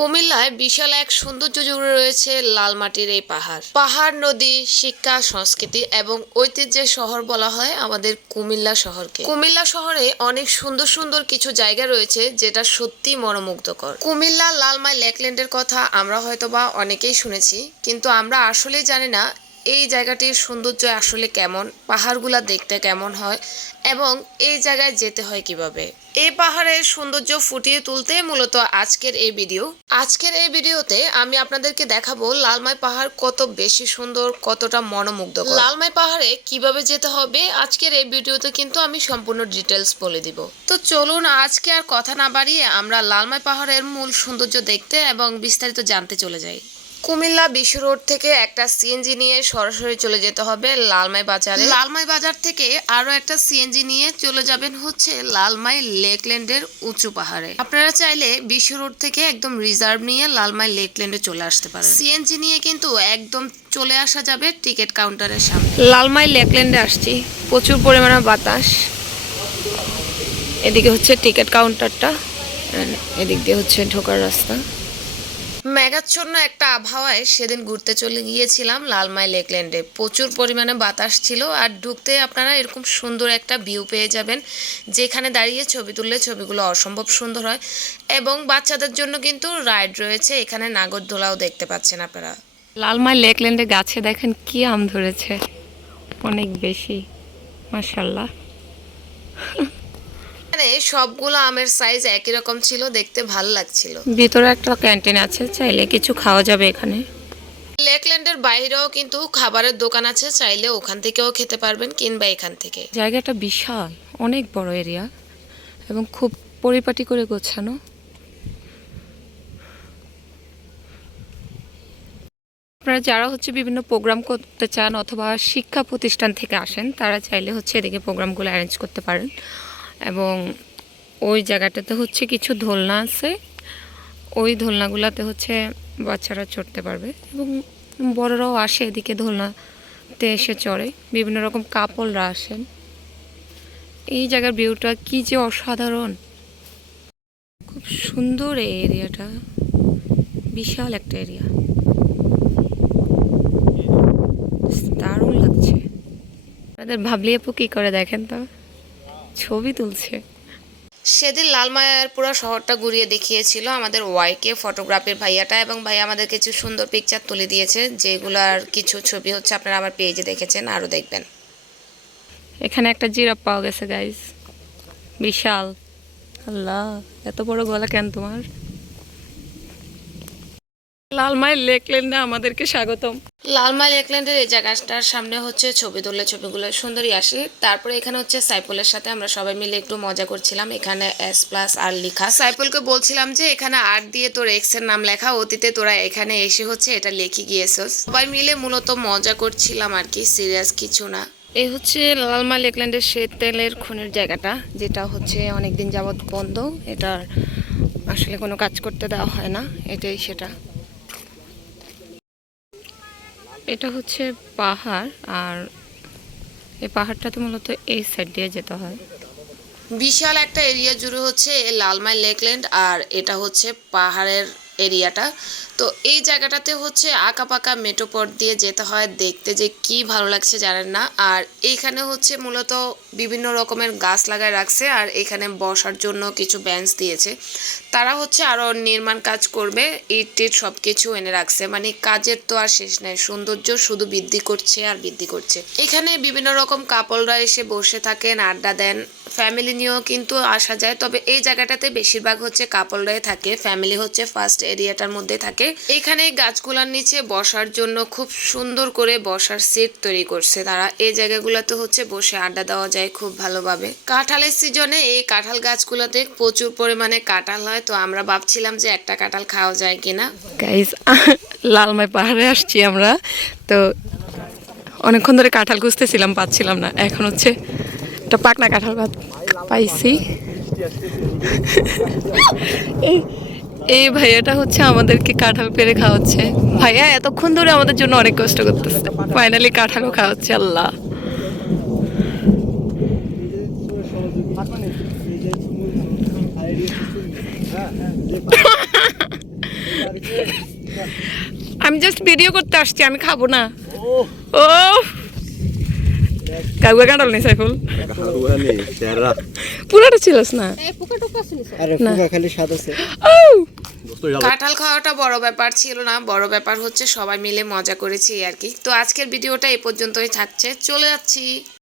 কুমিল্লায় বিশাল এক সৌন্দর্য জুড়ে রয়েছে লাল মাটির এই পাহাড়। পাহাড়, নদী, শিক্ষা, সংস্কৃতি এবং ঐতিহ্যের শহর বলা হয় আমাদের কুমিল্লা শহরকে। কুমিল্লা শহরে অনেক সুন্দর সুন্দর কিছু জায়গা রয়েছে যেটা সত্যি মনোমুগ্ধকর। কুমিল্লা লালমাই লেকল্যান্ডের কথা আমরা হয়তোবা অনেকেই শুনেছি, কিন্তু আমরা আসলেই জানি না এই জায়গাটির সৌন্দর্য আসলে কেমন, পাহাড়গুলা দেখতে কেমন হয় এবং এই জায়গায় যেতে হয় কিভাবে। এই পাহাড়ের সৌন্দর্য ফুটিয়ে তুলতে মূলত আজকের এই ভিডিওতে আমি আপনাদেরকে দেখাবো লালমাই পাহাড় কত বেশি সুন্দর, কতটা মনোমুগ্ধকর। লালমাই পাহাড়ে কিভাবে যেতে হবে আজকের এই ভিডিওতে কিন্তু আমি সম্পূর্ণ ডিটেলস বলে দিব। তো চলুন আজকে আর কথা না বাড়িয়ে আমরা লালমাই পাহাড়ের মূল সৌন্দর্য দেখতে এবং বিস্তারিত জানতে চলে যাই। কুমিল্লা বিশ্ব রোড থেকে একটা সিএনজি নিয়ে সরাসরি চলে যেতে হবে লালমাই বাজারে। লালমাই বাজার থেকে আরো একটা সিএনজি নিয়ে চলে যাবেন হচ্ছে লালমাই লেকল্যান্ডের উঁচু পাহাড়ে। আপনারা চাইলে বিশ্ব রোড থেকে একদম রিজার্ভ নিয়ে লালমাই লেকল্যান্ডে চলে আসতে পারেন। সিএনজি নিয়ে কিন্তু একদম চলে আসা যাবে টিকিট কাউন্টারের সামনে। লালমাই লেকল্যান্ডে আসছি, প্রচুর পরিমাণে বাতাস। এদিকে হচ্ছে টিকিট কাউন্টারটা, এদিক দিয়ে হচ্ছে ঢোকার রাস্তা। মেঘাচ্ছন্ন একটা আবহাওয়ায় সেদিন ঘুরতে চলে গিয়েছিলাম লালমাই লেকল্যান্ডে। প্রচুর পরিমাণে বাতাস ছিল আর ঢুকতে আপনারা এরকম সুন্দর একটা ভিউ পেয়ে যাবেন, যেখানে দাঁড়িয়ে ছবি তুললে ছবিগুলো অসম্ভব সুন্দর হয়। এবং বাচ্চাদের জন্য কিন্তু রাইড রয়েছে, এখানে নাগরদোলাও দেখতে পাচ্ছেন আপনারা। লালমাই লেকল্যান্ডে গাছে দেখেন কি আম ধরেছে, অনেক বেশি, মাশাআল্লাহ। সবগুলো আমের সাইজ একই রকম ছিল, দেখতে ভালো লাগছিল। ভিতরে একটা ক্যান্টিন আছে, চাইলে কিছু খাওয়া যাবে এখানে। লেকল্যান্ডের বাইরেও কিন্তু খাবারের দোকান আছে, চাইলে ওখান থেকেও খেতে পারবেন কিংবা এখান থেকে। জায়গাটা বিশাল, অনেক বড় এরিয়া এবং খুব পরিপাটি করে গোছানো। আপনারা যারা হচ্ছে বিভিন্ন প্রোগ্রাম করতে চান অথবা শিক্ষা প্রতিষ্ঠান থেকে আসেন, তারা চাইলে হচ্ছে এদিকে প্রোগ্রামগুলো অ্যারেঞ্জ করতে পারেন। এবং ওই জায়গাটাতে হচ্ছে কিছু দোলনা আছে, ওই দোলনাগুলোতে হচ্ছে বাচ্চারা চড়তে পারবে এবং বড়রাও আসে এদিকে দোলনাতে এসে চড়ে। বিভিন্ন রকম কাপলরা আসেন। এই জায়গার ভিউটা কি যে অসাধারণ, খুব সুন্দর এই এরিয়াটা, বিশাল একটা এরিয়া, দারুণ লাগছে। তাদের ভাবলি আপু কি করে দেখেন তো, ছবি তুলছে। সেদিন লালমায়ার পুরো শহরটা ঘুরিয়ে দেখিয়েছিল আমাদের ওয়াইকে ফটোগ্রাফির ভাইয়াটা, এবং ভাইয়া আমাদের কিছু সুন্দর পিকচার তুলে দিয়েছে, যেগুলার কিছু ছবি হচ্ছে আপনারা আমার পেজে দেখেছেন, আরও দেখবেন। এখানে একটা জিরাফ পাওয়া গেছে গাইস, বিশাল। আল্লাহ, এত বড় গলা কেন তোমার? লালমাই লেকল্যান্ডে আমাদেরকে স্বাগতম। লালমাই লেকল্যান্ডের এই জায়গাটার সামনে হচ্ছে ছবি তুললে ছবিগুলো সুন্দরই আসে। তারপরে এখানে হচ্ছে সাইফুলের সাথে আমরা সবাই মিলে একটু মজা করছিলাম। এখানে S+R লেখা। সাইফুলকে বলছিলাম যে এখানে আর দিয়ে তোর এক্স এর নাম লেখা, অতীতে তোরা এখানে এসে হচ্ছে এটা লিখে গিয়েছস। সবাই মিলে মূলত মজা করছিলাম আর কি, সিরিয়াস কিছু না। এই হচ্ছে লালমাই লেকল্যান্ডের সে তেলের খনির জায়গাটা, যেটা হচ্ছে অনেকদিন যাবৎ বন্ধ। এটার আসলে কোনো কাজ করতে দেওয়া হয় না, এটাই সেটা। এটা হচ্ছে পাহাড়, আর এই পাহাড়টাতে মূলত এই সাইড দিয়ে যেতে হয়। বিশাল একটা এরিয়া জুড়ে হচ্ছে এই লালমাই লেকল্যান্ড, আর এটা হচ্ছে পাহাড়ের এরিয়াটা। তো এই জায়গাটাতে হচ্ছে আঁকাপাকা মেঠো পথ দিয়ে যেতে হয়, দেখতে যে কি ভালো লাগছে জানেন না। আর এইখানে হচ্ছে মূলত বিভিন্ন রকমের গাছ লাগায় রাখছে, আর এখানে বসার জন্য কিছু বেঞ্চ দিয়েছে। তারা হচ্ছে আরও নির্মাণ কাজ করবে, ইট টিট সব কিছু এনে রাখছে, মানে কাজের তো আর শেষ নাই, সৌন্দর্য শুধু বৃদ্ধি করছে আর বৃদ্ধি করছে। এখানে বিভিন্ন রকম কাপলরা এসে বসে থাকেন, আড্ডা দেন, ফ্যামিলি নিয়েও কিন্তু আসা যায়। তবে এই জায়গাটাতে বেশিরভাগ হচ্ছে কাপলরাই থাকে, ফ্যামিলি হচ্ছে ফার্স্ট এরিয়াটার মধ্যে থাকে। এখানে গাছগুলার নিচে বসার জন্য খুব সুন্দর করে বসার সিট তৈরি করছে তারা। এই জায়গাগুলোতে হচ্ছে বসে আড্ডা দেওয়া যায় খুব ভালোভাবে। কাঁঠালের সিজনে এই কাঁঠাল গাছগুলোতে প্রচুর পরিমাণে কাঁঠাল হয়, তো আমরা ভাবছিলাম যে একটা কাঁঠাল খাওয়া যায় কিনা। গাইস, লালমাই পাহাড়ে আসছি আমরা, তো অনেকক্ষণ ধরে কাঁঠাল খুঁজতেছিলাম, পাচ্ছিলাম না। এখন হচ্ছে একটা পাকনা কাঁঠাল পাইছি। এই ভাইয়াটা হচ্ছে আমাদেরকে কাঁঠাল পেরে খাওয়াচ্ছে। ভাইয়া এতক্ষণ ধরে আমাদের জন্য অনেক কষ্ট করতেছে, ফাইনালি কাঁঠালও খাওয়াচ্ছে। আল্লাহ, জাস্ট ভিডিও করতে আসছি, আমি খাবো না। ও কাউকে কাঁঠাল নেই সাইফুল, পুরাটা ছিলস না। আরে ফুকা খালি স্বাদ আছে। কাঁঠাল খাওয়াটা বড় ব্যাপার ছিল না, বড় ব্যাপার হচ্ছে সবাই মিলে মজা করেছি আর কি। তো আজকের ভিডিওটা এই পর্যন্তই থাকছে, চলে যাচ্ছি।